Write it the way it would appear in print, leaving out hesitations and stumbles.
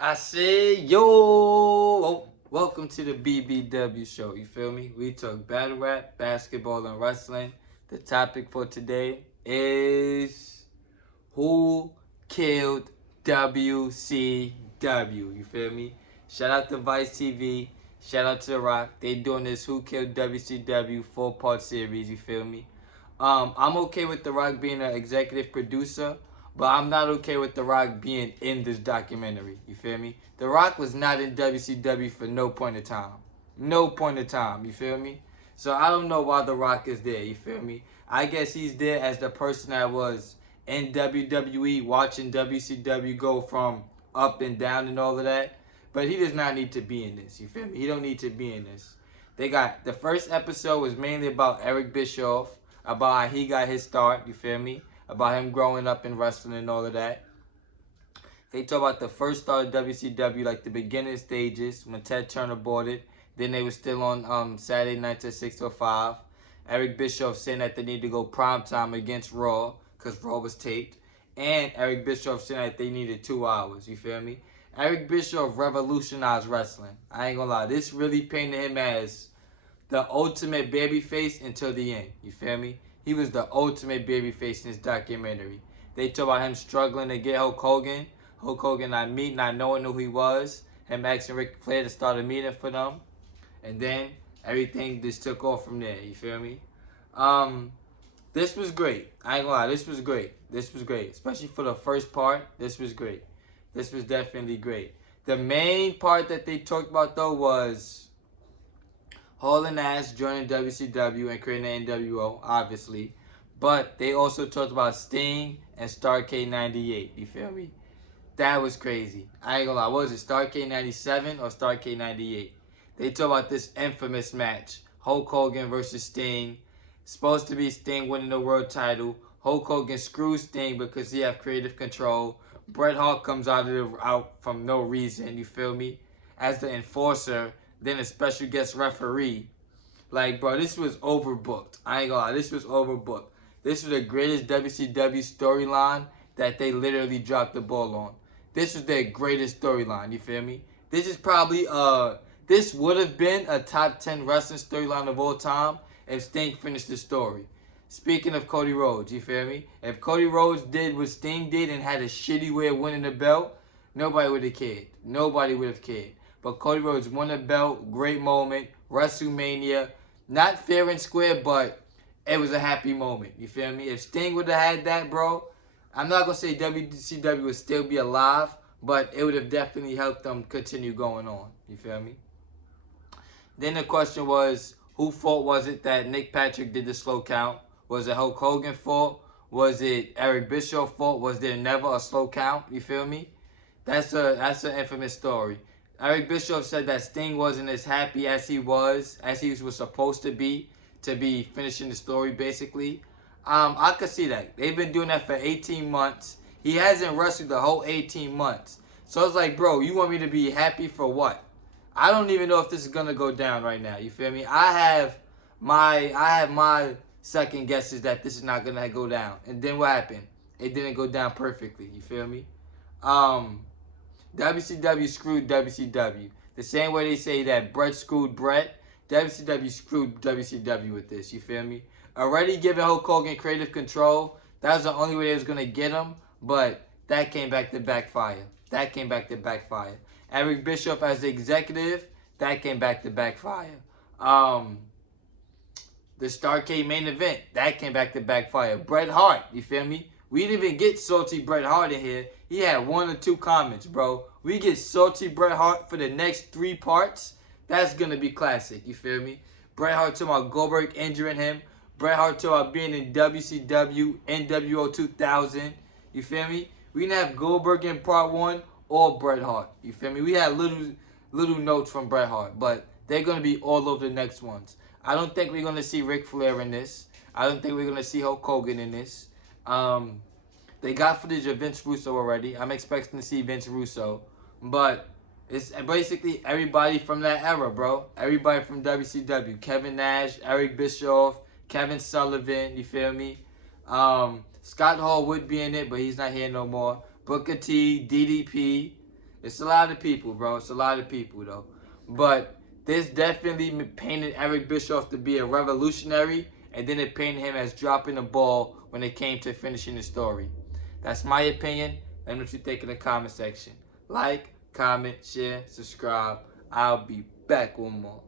I said, yo, welcome to the BBW show. You feel me? We talk battle rap, basketball, and wrestling. The topic for today is who killed WCW. You feel me? Shout out to Vice TV. Shout out to The Rock. They doing this Who Killed WCW 4-part series. You feel me? I'm okay with The Rock being an executive producer, but I'm not okay with The Rock being in this documentary. You feel me? The Rock was not in WCW for no point of time. No point of time. You feel me? So I don't know why The Rock is there. You feel me? I guess he's there as the person that was in WWE watching WCW go from up and down and all of that. But he does not need to be in this. You feel me? He don't need to be in this. They got the first episode was mainly about Eric Bischoff, about how he got his start, you feel me? About him growing up in wrestling and all of that. They talk about the first start of WCW, like the beginning stages, when Ted Turner bought it. Then they were still on Saturday nights at 6:05. Eric Bischoff saying that they need to go primetime against Raw, because Raw was taped. And Eric Bischoff saying that they needed 2 hours, you feel me? Eric Bischoff revolutionized wrestling. I ain't gonna lie. This really painted him as the ultimate babyface until the end. You feel me? He was the ultimate babyface in this documentary. They talk about him struggling to get Hulk Hogan. Hulk Hogan not knowing who he was. Him asking Ric Flair to start a meeting for them. And then everything just took off from there. You feel me? This was great. I ain't gonna lie. This was great. This was great. Especially for the first part. This was great. This was definitely great. The main part that they talked about though was Hall and Nash joining WCW and creating the NWO, obviously. But they also talked about Sting and Starrcade 98. You feel me? That was crazy. I ain't gonna lie. What was it? Starrcade 97 or Starrcade 98? They talk about this infamous match. Hulk Hogan versus Sting. Supposed to be Sting winning the world title. Hulk Hogan screws Sting because he have creative control. Bret Hart comes out from no reason. You feel me? As the enforcer, then a special guest referee. Like, bro, this was overbooked. I ain't gonna lie. This was overbooked. This was the greatest WCW storyline that they literally dropped the ball on. This was their greatest storyline. You feel me? This is probably this would have been a top 10 wrestling storyline of all time if Sting finished the story. Speaking of Cody Rhodes, you feel me? If Cody Rhodes did what Sting did and had a shitty way of winning the belt, nobody would have cared. Nobody would have cared. But Cody Rhodes won the belt, great moment, WrestleMania, not fair and square, but it was a happy moment. You feel me? If Sting would have had that, bro, I'm not gonna say WCW would still be alive, but it would have definitely helped them continue going on. You feel me? Then the question was, whose fault was it that Nick Patrick did the slow count? Was it Hulk Hogan's fault? Was it Eric Bischoff's fault? Was there never a slow count? You feel me? That's an infamous story. Eric Bischoff said that Sting wasn't as happy as he was supposed to be finishing the story, basically. I could see that. They've been doing that for 18 months. He hasn't wrestled the whole 18 months. So it's like, bro, you want me to be happy for what? I don't even know if this is gonna go down right now. You feel me? I have my second guesses that this is not gonna go down. And then what happened? It didn't go down perfectly. You feel me? Um, WCW screwed WCW. The same way they say that Bret screwed Bret, WCW screwed WCW with this. You feel me? Already giving Hulk Hogan creative control. That was the only way they was gonna get him, but that came back to backfire. That came back to backfire. Eric Bischoff as the executive, that came back to backfire. Um, the Starrcade main event, that came back to backfire. Bret Hart, you feel me? We didn't even get salty Bret Hart in here. He had 1 or 2 comments, bro. We get salty Bret Hart for the next 3 parts. That's gonna be classic. You feel me? Bret Hart talking about Goldberg injuring him. Bret Hart talking about being in WCW, NWO 2000. You feel me? We didn't have Goldberg in part 1 or Bret Hart. You feel me? We had little notes from Bret Hart, but they're gonna be all over the next ones. I don't think we're gonna see Ric Flair in this. I don't think we're gonna see Hulk Hogan in this. They got footage of Vince Russo already. I'm expecting to see Vince Russo. But it's basically everybody from that era, bro. Everybody from WCW. Kevin Nash, Eric Bischoff, Kevin Sullivan, you feel me? Scott Hall would be in it, but he's not here no more. Booker T, DDP. It's a lot of people, bro. It's a lot of people, though. But this definitely painted Eric Bischoff to be a revolutionary, and then it painted him as dropping the ball when it came to finishing the story. That's my opinion. Let me know what you think in the comment section. Like, comment, share, subscribe. I'll be back with more.